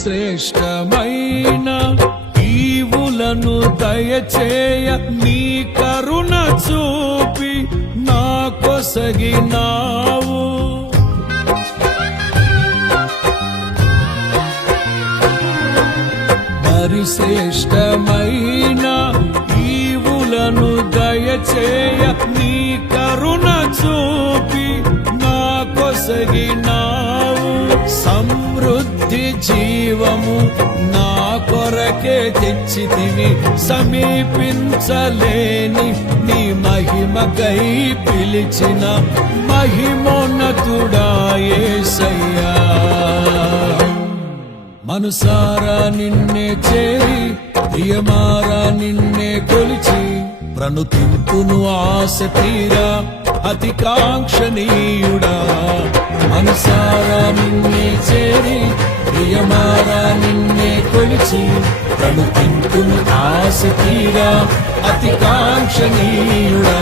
శ్రేష్టమైన ఈవులను దయచేయ నీ కరుణ చూపి నా కొసగినావు. శ్రేష్టమైన ఈవులను దయచేయ నీ కరుణ చూపి నా కొసగినావు. సమృద్ధి జీవము నా కొరకే తెచ్చితివి, సమీపించలేని నీ మహిమకై పిలిచిన మహిమోన్నతుడా యేసయ్యా. మనసారా నిన్నే చేరి ప్రియమారా నిన్నే కొలిచి ప్రణుతింతును ఆశ తీరా అతి కాంక్షణీయుడా. మనసారా నిన్నే చేరి ప్రియమారా నిన్నే కొలిచి ప్రణుతింతును ఆశ తీరా అతి కాంక్షణీయుడా.